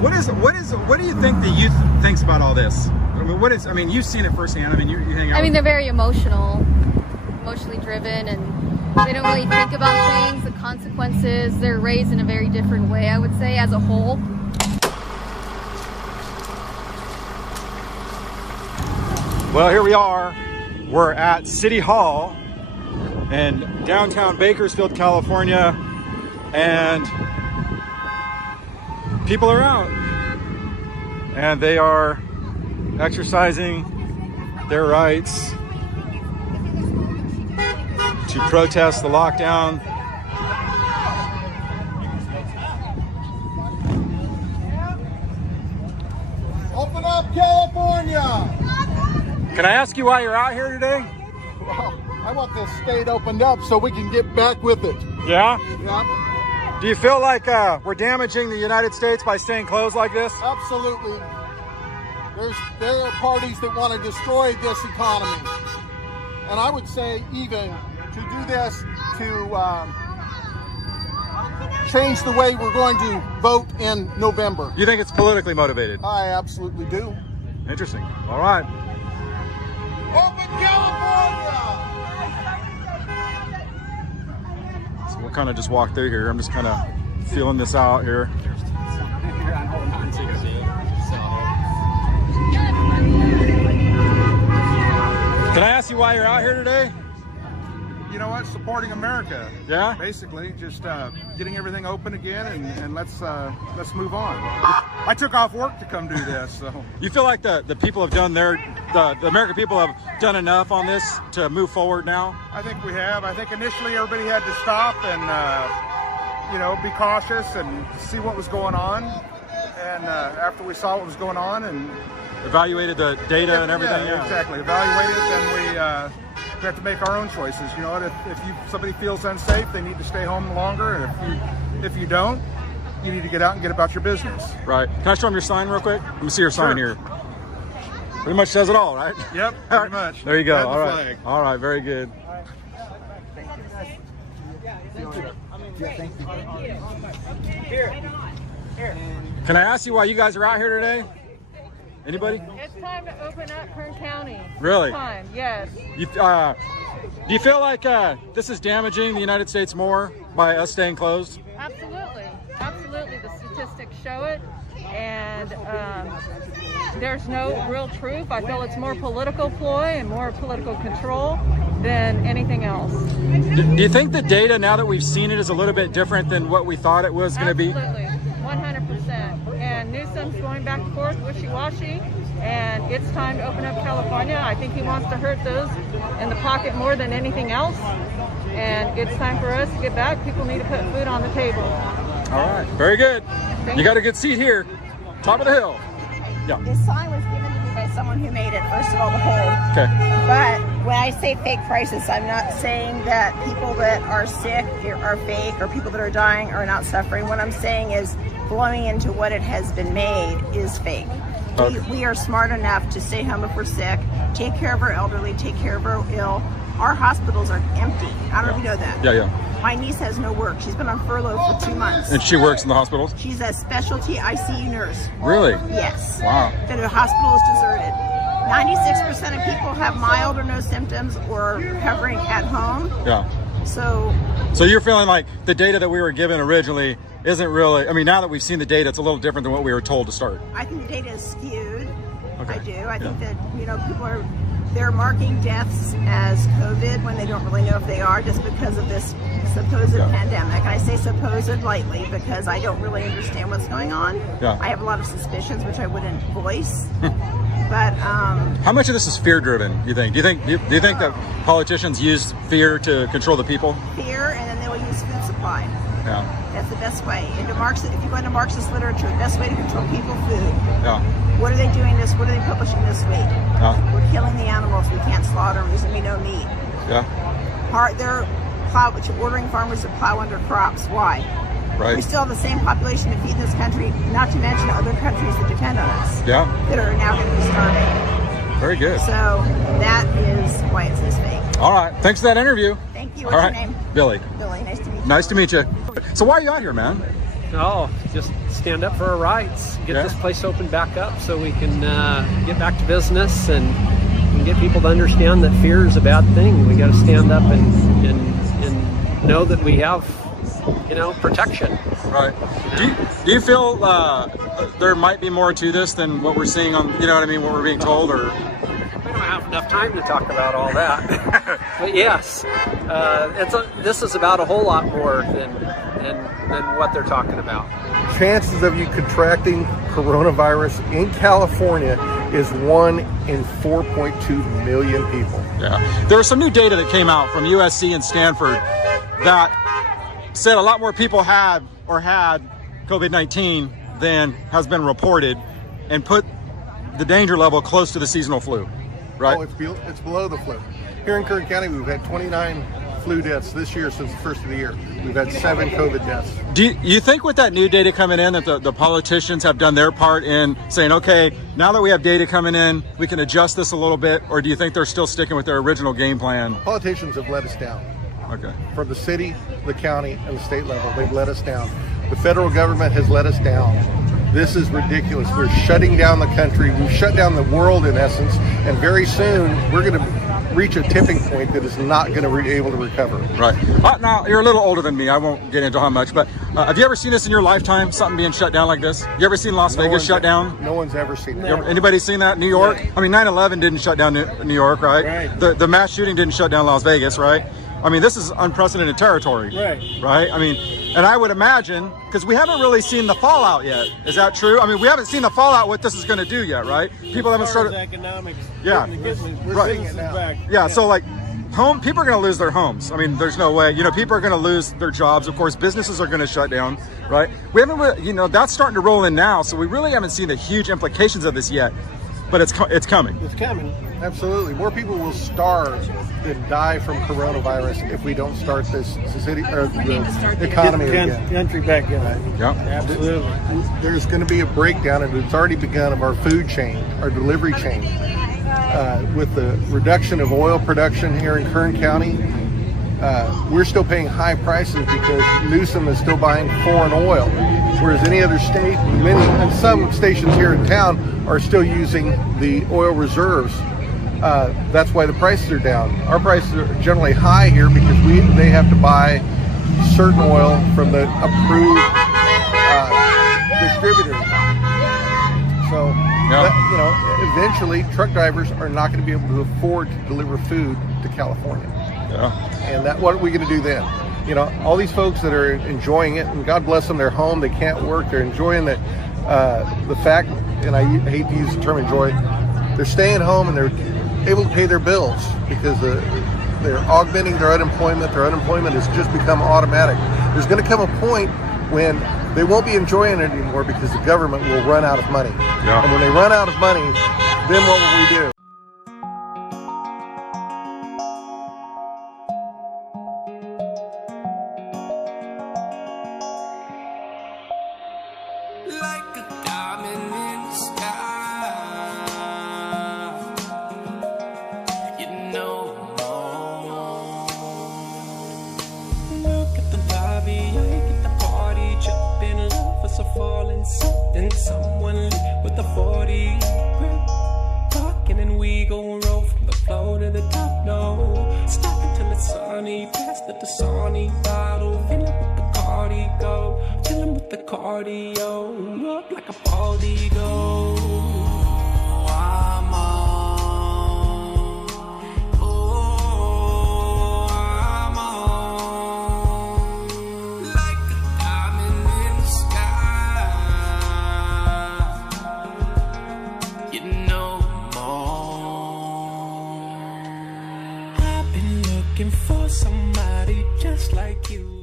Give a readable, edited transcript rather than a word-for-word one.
What do you think the youth thinks about all this? I mean, you've seen it firsthand. I mean, you hang out. I mean, they're very emotionally driven, and they don't really think about things, the consequences. They're raised in a very different way, I would say, as a whole. Well, here we are. We're at City Hall in downtown Bakersfield, California, and people are out, and they are exercising their rights to protest the lockdown. Open up, California! Can I ask you why you're out here today? Well, I want this state opened up so we can get back with it. Yeah? Yeah. Do you feel like we're damaging the United States by staying closed like this? Absolutely. There are parties that want to destroy this economy. And I would say even to do this to change the way we're going to vote in November. You think it's politically motivated? I absolutely do. Interesting. All right. Open California! So we'll kind of just walk through here. I'm just kind of feeling this out here. Can I ask you why you're out here today? You know what? Supporting America. Yeah. Basically, just getting everything open again, and let's move on. I took off work to come do this, so. You feel like the people have done the American people have done enough on this to move forward now? I think we have. I think initially everybody had to stop and be cautious and see what was going on. And after we saw what was going on and evaluated the data and everything. Yeah, exactly. Evaluated it, then we have to make our own choices. You know what? If somebody feels unsafe, they need to stay home longer. And if you don't, you need to get out and get about your business. Right. Can I show them your sign real quick? Let me see your sign here. Pretty much says it all, right? Yep, pretty much. There you go. Red All right. flag. All right. Very good. Can I ask you why you guys are out here today? Anybody? It's time to open up Kern County. Really? It's time, yes. Do you feel like this is damaging the United States more by us staying closed? Absolutely. Absolutely. The statistics show it. And there's no real truth. I feel it's more political ploy and more political control than anything else. Do you think the data, now that we've seen it, is a little bit different than what we thought it was going to be? Absolutely. 100%. And Newsom's going back and forth, wishy-washy, and it's time to open up California. I think he wants to hurt those in the pocket more than anything else, and it's time for us to get back. People need to put food on the table. All right, very good. You got a good seat here, top of the hill. Yeah. This sign was given to me by someone who made it, first of all, to hold. Okay. But when I say fake prices, I'm not saying that people that are sick are fake or people that are dying are not suffering. What I'm saying is blowing into what it has been made is fake. Okay. We are smart enough to stay home if we're sick, take care of our elderly, take care of our ill. Our hospitals are empty. I don't know if you know that. Yeah. My niece has no work. She's been on furlough for 2 months. And she works in the hospitals? She's a specialty ICU nurse. Really? Yes. Wow. The hospital is deserted. 96% of people have mild or no symptoms or are recovering at home. Yeah. So you're feeling like the data that we were given originally isn't really, I mean, now that we've seen the data, it's a little different than what we were told to start. I think the data is skewed. Okay. I do. I think that, people they're marking deaths as COVID when they don't really know if they are, just because of this supposed pandemic. And I say supposed lightly because I don't really understand what's going on. Yeah. I have a lot of suspicions which I wouldn't voice. But how much of this is fear driven, you think? Do you think that politicians use fear to control the people? Fear, and then they will use food supply. Yeah. That's the best way. If you go into Marxist literature, the best way to control people, food. Yeah. What are they doing this? What are they publishing this week? Yeah. We're killing the animals. We can't slaughter them. There's going to be no meat. Yeah. They're ordering farmers to plow under crops. Why? Right. We still have the same population to feed in this country, not to mention other countries that depend on us. Yeah. That are now going to be starving. Very good. So that is why it says fake. All right. Thanks for that interview. Thank you. What's your name? Billy. Billy. Nice to meet you. Nice to meet you. So why are you out here, man? Oh, just stand up for our rights. Get this place open back up so we can get back to business and get people to understand that fear is a bad thing. We got to stand up and know that we have, protection. Right. Do you feel there might be more to this than what we're seeing on, what we're being told, or? We don't have enough time to talk about all that. But yes, this is about a whole lot more than what they're talking about. Chances of you contracting coronavirus in California is 1 in 4.2 million people. Yeah. There was some new data that came out from USC and Stanford that said a lot more people had COVID-19 than has been reported, and put the danger level close to the seasonal flu, right? Oh, it's below the flu. Here in Kern County, we've had 29 flu deaths this year since the first of the year. We've had 7 COVID deaths. Do you think with that new data coming in that the politicians have done their part in saying, okay, now that we have data coming in, we can adjust this a little bit, or do you think they're still sticking with their original game plan? Politicians have let us down. Okay. From the city, the county, and the state level, they've let us down. The federal government has let us down. This is ridiculous. We're shutting down the country. We've shut down the world in essence, and very soon we're going to reach a tipping point that is not going to be able to recover. Right. Now, you're a little older than me. I won't get into how much, but have you ever seen this in your lifetime, something being shut down like this? You ever seen Las Vegas shut down? No one's ever seen that. Anybody seen that? New York? Yeah. I mean, 9/11 didn't shut down New York, right? The mass shooting didn't shut down Las Vegas, right? I mean, this is unprecedented territory. Right? I mean, and I would imagine, because we haven't really seen the fallout yet. Is that true? I mean, we haven't seen the fallout, what this is going to do yet, right? People haven't started. Economics. Yeah. We're seeing it now. Yeah, so like, people are going to lose their homes. I mean, there's no way. People are going to lose their jobs. Of course, businesses are going to shut down, right? We haven't, that's starting to roll in now. So we really haven't seen the huge implications of this yet. But it's coming. It's coming. Absolutely. More people will starve than die from coronavirus if we don't start this city or the economy again. Country back in. Yeah. Absolutely. There's going to be a breakdown, and it's already begun, of our food chain, our delivery chain. With the reduction of oil production here in Kern County, we're still paying high prices because Newsom is still buying foreign oil, whereas any other state, and some stations here in town are still using the oil reserves. That's why the prices are down. Our prices are generally high here because they have to buy certain oil from the approved distributors. So, eventually truck drivers are not going to be able to afford to deliver food to California. And what are we going to do then? All these folks that are enjoying it, and God bless them, they're home, they can't work, they're enjoying the fact, and I hate to use the term enjoy, they're staying home and they're able to pay their bills because they're augmenting their unemployment. Their unemployment has just become automatic. There's going to come a point when they won't be enjoying it anymore because the government will run out of money. And when they run out of money, then what will we do? Like a diamond in the sky, Look at the lobby, I get the party jumping, lovers are falling, something, someone lit with a 40 grip, rocking, and we gon' roll from the floor to the top. No, stop until it's sunny, pass the Dasani bottle, fill it with the cardio, fill him with the cardio, up like a bald eagle. I'm on, oh, I'm on, like a diamond in the sky, you know more. I've been looking for somebody just like you.